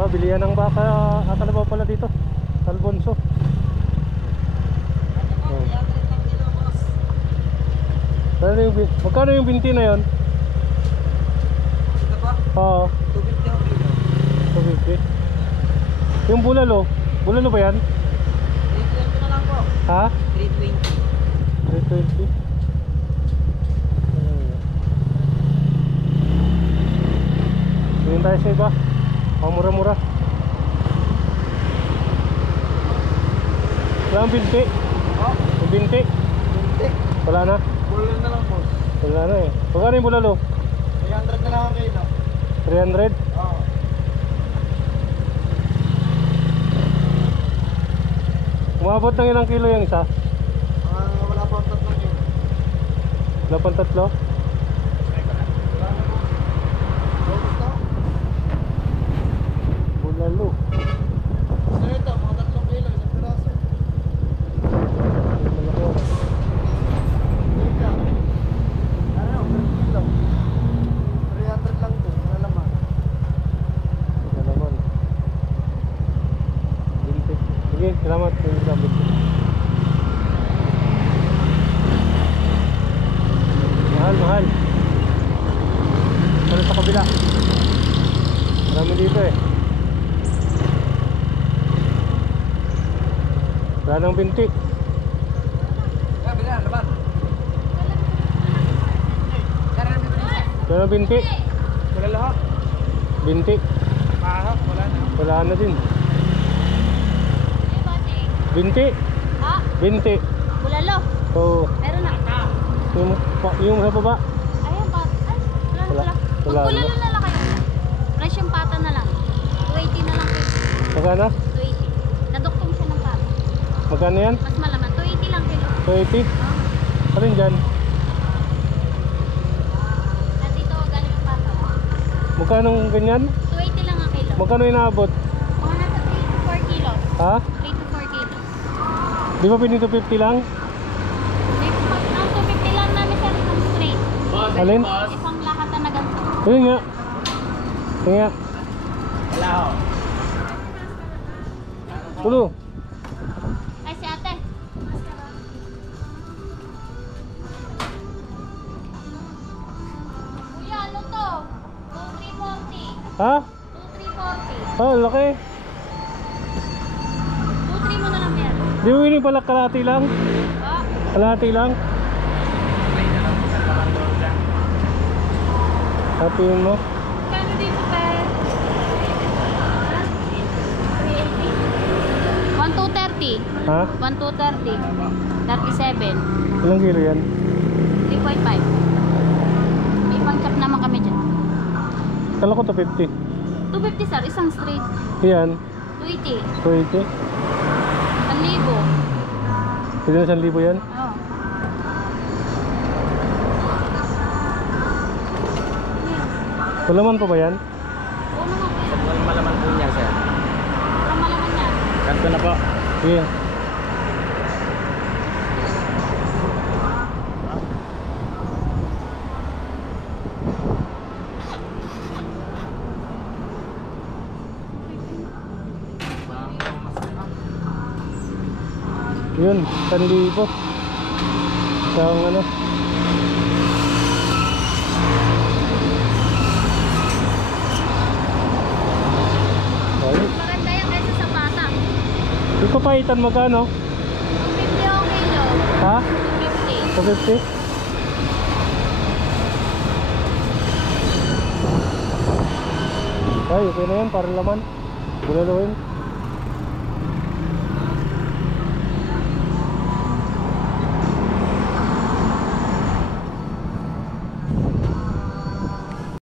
Oh, bilihan ng baka Atalabaw pala dito. Alfonso. Oh. Magkano yung binti na yon? Ito ba? Oo. 250 ang kilo. 250. Yung bulalo. Bulalo ba yan? 320 na lang po. Ha? 320. 320. Tingin tayo sa iba. Oh, mura-mura. Wala ang binti. Oh, Yung binti. 20. Wala na. Bulalo na lang po. Wala na eh. Magkano yung bulalo? 300 na lang ang kilo. 300? Oo. Umabot ng ilang kilo yung isa? Wala pa ang 3 kilo. Wala pang tatlo? Wala na po. Robot na. Bulalo. So ito, mga 3 kilo, isang piraso. Malaki. Ika. Ano, 3 kilo. 300 lang po, wala laman. Wala naman. Binti. Sige, salamat. Binti. Mahal, mahal. Ano sa kabila? Marami dito eh. Wala nang binti. Sabi na, laman. Wala nang binti. Wala lahat. Binti. Wala na. Wala na din. Binti. Ha? Binti. Bulalo. Oo. Meron na. Yung sa baba. Ayun pa. Ay, wala. Wala. Bulalo na lang kayo. Fresh yung pata na lang. 280 na lang kayo. Magkano? 280. Naduktong siya ng pata. Magkano yan? Mas malaman. 280 lang kilo. 280? Oh. Alin dyan? At dito galing yung pata. Magkano ganyan? 280 lang ang kilo. Magkano inaabot? Mga nasa 3 to 4 kilos. Ha? 3 to 4 kilos. Di ba pinito 50 lang? Ang 250 lang namin sa isang straight. Alin? Isang lakatan na ganito. Ayun nga. Ayun nga. Wala ho. Tulo. Ay, si ate. Kuya, ano to? 2340. Ha? 2340. Ah, laki. 23 mo na lang yan. Di mo winning pala kalahati lang? Oh, Kalahati lang? Hatiin mo? kano dito, pe? 380. 1230. Ha? 1230. 37. Ilang kilo yan? 3.5. May pang-chop naman kami dyan. Kala ko to 50. 250 sir, isang straight. Yan. 280. 280. 1,000. Pwede na 1,000 yan? Oh. Kulaman pa ba yan? Oo naman kuya. Walang malaman po niya, sir. Ang malaman yan. Kanto na po. Sige. Yun, 1,000. Isang ano. Ayun. Maganda yan kaysa sa pata. Yung papaitan magkano? 250 ang kilo. Ha? 250. 250? Ay, okay na yan, para laman. Bulaluin.